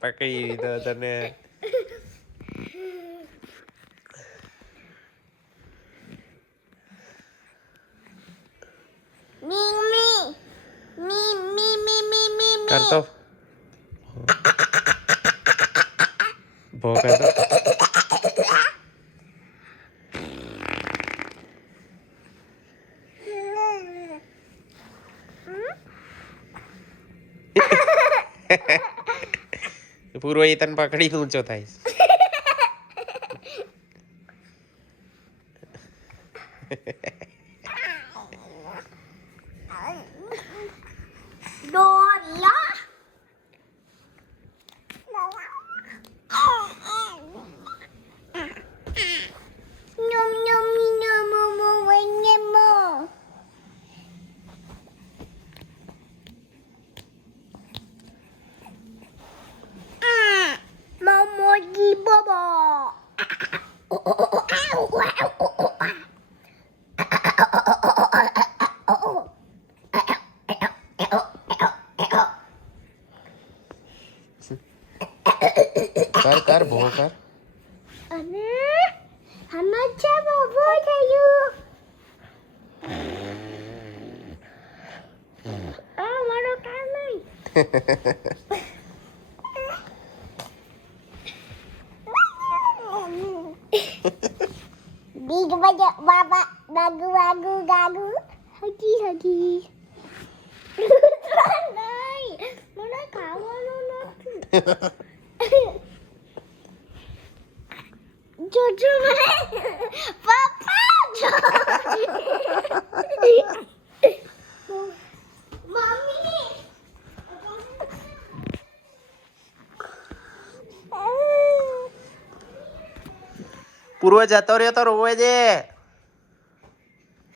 પકડી લીધો તને. કરતો ભો કરતો. પૂરો એ તને પકડીને ઊંચો થાય. કર કર ભો કર. અને હમણાં બોબો થયું. આ મારો કામ નહીં. બીજ બજા બાબા બાગુ બાગુ ગાગુ હજી હજી. નહીં મને ખાવાનું નથી. જોજો પપ્પા જો મમ્મી પૂર્વ જતો રહ્યો તો રોવે છે.